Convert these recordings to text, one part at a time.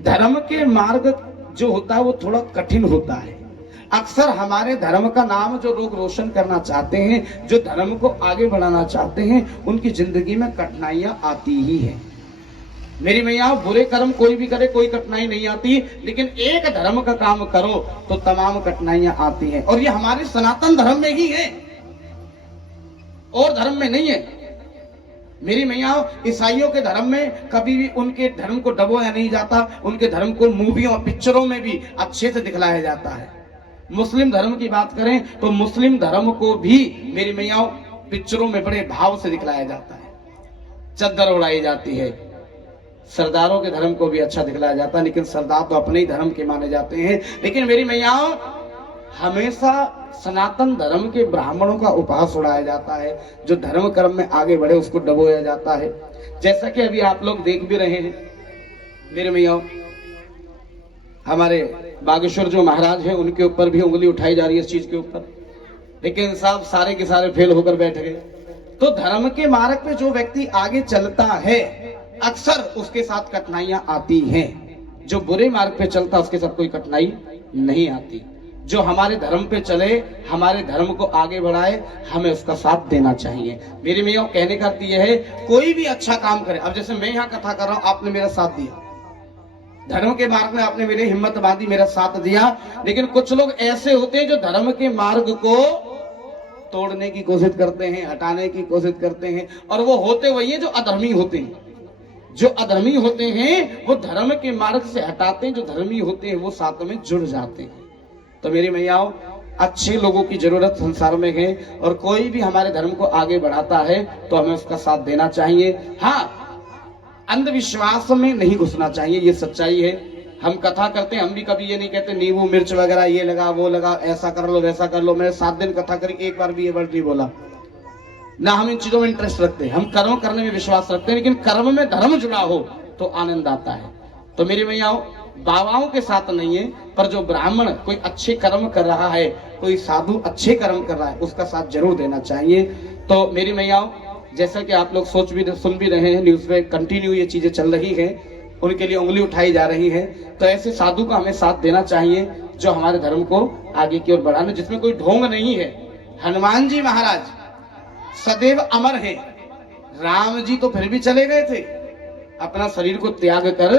धर्म के मार्ग जो होता है वो थोड़ा कठिन होता है। अक्सर हमारे धर्म का नाम जो लोग रोशन करना चाहते हैं, जो धर्म को आगे बढ़ाना चाहते हैं, उनकी जिंदगी में कठिनाइयां आती ही हैं। मेरी मैया, बुरे कर्म कोई भी करे कोई कठिनाई नहीं आती, लेकिन एक धर्म का काम करो तो तमाम कठिनाइयां आती हैं। और ये हमारे सनातन धर्म में ही है, और धर्म में नहीं है। मेरी मैया, ईसाइयों के धर्म में कभी भी उनके धर्म को डबोया नहीं जाता, उनके धर्म को मूवियों और पिक्चरों में भी अच्छे से दिखलाया जाता है। मुस्लिम धर्म की बात करें तो मुस्लिम धर्म को भी मेरी मैया पिक्चरों में बड़े भाव से दिखलाया जाता है, चद्दर उड़ाई जाती है। सरदारों के धर्म को भी अच्छा दिखलाया जाता है, लेकिन सरदार तो अपने ही धर्म के माने जाते हैं। लेकिन मेरी मैया, हमेशा सनातन धर्म के ब्राह्मणों का उपहास उड़ाया जाता है। जो धर्म कर्म में आगे बढ़े उसको डबोया जाता है। जैसा कि अभी आप लोग देख भी रहे हैं मेरे मैया, हमारे बागेश्वर जो महाराज हैं उनके ऊपर भी उंगली उठाई जा रही है इस चीज के ऊपर, लेकिन सब सारे के सारे फेल होकर बैठ गए। तो धर्म के मार्ग पे जो व्यक्ति आगे चलता है अक्सर उसके साथ कठिनाइयां आती हैं। जो बुरे मार्ग पे चलता है उसके साथ कोई कठिनाई नहीं आती। जो हमारे धर्म पे चले, हमारे धर्म को आगे बढ़ाए, हमें उसका साथ देना चाहिए। मेरी मैया, कहने का अर्थ यह है, कोई भी अच्छा काम करे। अब जैसे मैं यहाँ कथा कर रहा हूँ, आपने मेरा साथ दिया, धर्म के मार्ग में आपने मेरी हिम्मत बांधी, मेरा साथ दिया। लेकिन कुछ लोग ऐसे होते हैं जो धर्म के मार्ग को तोड़ने की कोशिश करते हैं, हटाने की कोशिश करते हैं, और वो होते वही है जो अधर्मी होते हैं। जो अधर्मी होते हैं वो धर्म के मार्ग से हटाते हैं, जो धर्मी होते हैं वो साथ में जुड़ जाते हैं। तो मेरी मैयाओं, अच्छे लोगों की जरूरत संसार में है, और कोई भी हमारे धर्म को आगे बढ़ाता है तो हमें उसका साथ देना चाहिए। हाँ, अंधविश्वास में नहीं घुसना चाहिए, ये सच्चाई है। हम कथा करते हैं, हम भी कभी ये नहीं कहते नींबू मिर्च वगैरह ये लगा वो लगा, ऐसा कर लो वैसा कर लो। मैंने 7 दिन कथा करी, एक बार भी ये वर्ड नहीं बोला ना। हम इन चीजों में इंटरेस्ट रखते हैं, हम कर्म करने में विश्वास रखते हैं, लेकिन कर्म में धर्म जुड़ा हो तो आनंद आता है। तो मेरी मैयाओं, बाबाओं के साथ नहीं है, पर जो ब्राह्मण कोई अच्छे कर्म कर रहा है, कोई साधु अच्छे कर्म कर रहा है, उसका साथ जरूर देना चाहिए। तो मेरी मैयाओं, जैसा कि आप लोग सुन भी रहे हैं, न्यूज पे कंटिन्यू ये चीजें चल रही हैं, उनके लिए उंगली उठाई जा रही है। तो ऐसे साधु का हमें साथ देना चाहिए जो हमारे धर्म को आगे की ओर बढ़ाने, जिसमें कोई ढोंग नहीं है। हनुमान जी महाराज सदैव अमर है। राम जी तो फिर भी चले गए थे, अपना शरीर को त्याग कर,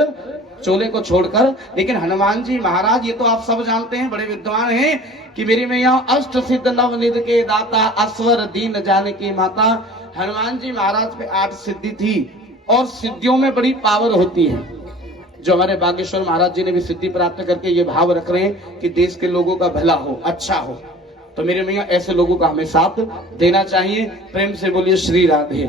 चोले को छोड़कर, लेकिन हनुमान जी महाराज, ये तो आप सब जानते हैं, बड़े विद्वान हैं कि मेरी मैया, अष्ट सिद्ध नवनिधि के दाता, अस्वर दीन जानकी माता। हनुमान जी महाराज पे 8 सिद्धि थी, और सिद्धियों में बड़ी पावर होती है। जो हमारे बागेश्वर महाराज जी ने भी सिद्धि प्राप्त करके ये भाव रख रहे हैं कि देश के लोगों का भला हो, अच्छा हो। तो मेरे मैया, ऐसे लोगों का हमें साथ देना चाहिए। प्रेम से बोलिए श्री राधे।